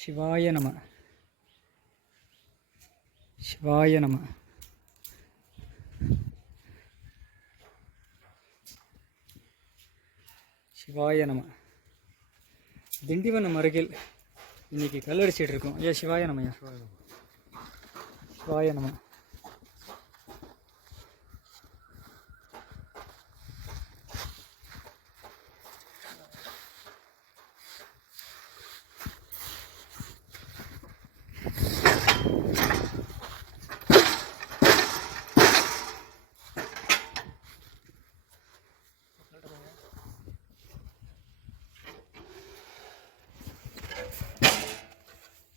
சிவாய நம. சிவாய நம. சிவாய நம. திண்டிவனம் அருகில் இன்னைக்கு கல்லடிச்சிட்டு இருக்கோம். ஐயா சிவாய நமயா. சிவாய நம.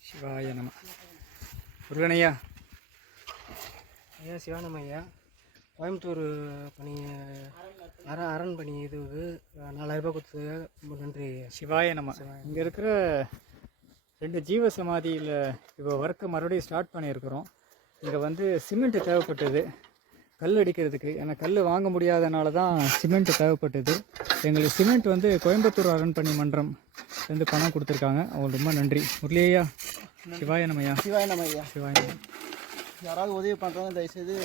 சிவாய நம. முருகனையா. ஐயா சிவானம ஐயா, கோயம்புத்தூர் பணி அரண் பணி இதுக்கு 4000 ரூபாய் கொடுத்தது ரொம்ப நன்றி ஐயா. சிவாய நம. இங்கே இருக்கிற 2 ஜீவ சமாதியில் இப்போ ஒர்க்கை மறுபடியும் ஸ்டார்ட் பண்ணியிருக்கிறோம். இங்கே வந்து சிமெண்ட்டு தேவைப்பட்டது கல் அடிக்கிறதுக்கு. ஏன்னா கல் வாங்க முடியாதனால தான் சிமெண்ட்டு தேவைப்பட்டது. எங்களுக்கு சிமெண்ட் வந்து கோயம்புத்தூர் அரண்பணி மன்றம் வந்து பணம் கொடுத்துருக்காங்க. அவங்களுக்கு ரொம்ப நன்றி. முரளியா. சிவாய நமயா. சிவாய நம்ம ஐயா. சிவாய நம. யாராவது உதவி பண்ணுறாங்க தயவுசெய்து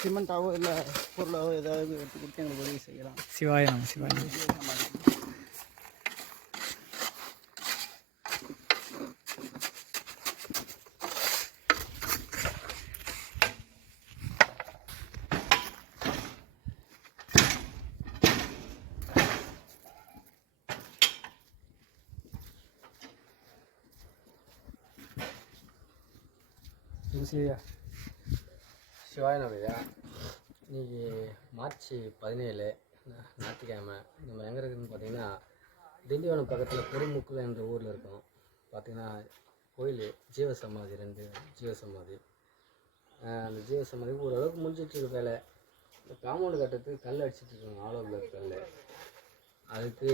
சிமெண்ட்டாவோ இல்லை பொருளாவோ ஏதாவது எடுத்து கொடுத்து எங்களுக்கு உதவி செய்யலாம். சிவாய நம. சிவாய நம. சிவாய நமயா. இன்றைக்கி மார்ச் 17 ஞாயிற்றுக்கிழமை. நம்ம எங்கே இருக்குதுன்னு பார்த்தீங்கன்னா திண்டிவனம் பக்கத்தில் பெருமுக்கு என்ற ஊரில் இருக்கோம். பார்த்திங்கன்னா கோயில் ஜீவசமாதி 2 ஜீவசமாதி. அந்த ஜீவசமாதிக்கு ஓரளவுக்கு முடிஞ்சிட்ருக்கு வேலை. இந்த காம்பவுண்டு கட்டுறதுக்கு கல் அடிச்சிட்ருக்காங்க. ஆலோவில் கல். அதுக்கு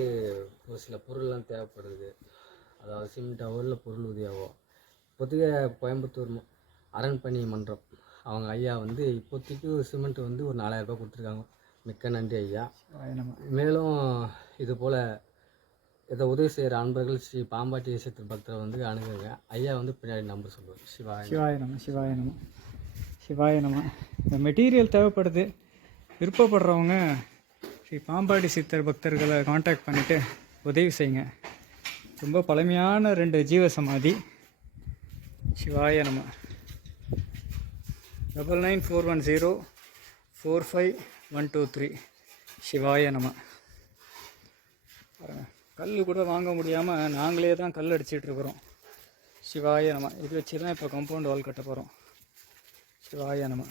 ஒரு சில பொருள்லாம் தேவைப்படுது. அதாவது சிமெண்ட்டாவோ இல்லை பொருள் உதவியாவோ. இப்போதைக்கு கோயம்புத்தூர் அரண்பணி மன்றம் அவங்க ஐயா வந்து இப்போதைக்கு சிமெண்ட் வந்து ஒரு 4000 ரூபாய் கொடுத்துருக்காங்க. மிக்க நன்றி ஐயா. மேலும் இது போல் இதை உதவி செய்கிற அன்பர்கள் ஸ்ரீ பாம்பாட்டி சித்திர பக்தரை வந்து அணுகுங்க. ஐயா வந்து பின்னாடி நம்பர் சொல்லுவார். சிவாய நம. சிவாய நம. சிவாய நம. இந்த மெட்டீரியல் தேவைப்படுது. விருப்பப்படுறவங்க ஸ்ரீ பாம்பாட்டி சித்தர் பக்தர்களை காண்டாக்ட் பண்ணிவிட்டு உதவி செய்யுங்க. ரொம்ப பழமையான 2 ஜீவசமாதி. சிவாய நம. 9941045123. சிவாய நம. கல் கூட வாங்க முடியாமல் நாங்களே தான் கல் அடிச்சிட்ருக்குறோம். சிவாய நம. இது வச்சு தான் இப்போ காம்பவுண்ட் வால் கட்ட போகிறோம். சிவாய நம.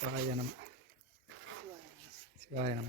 சிவாய நம. சிவாய நம.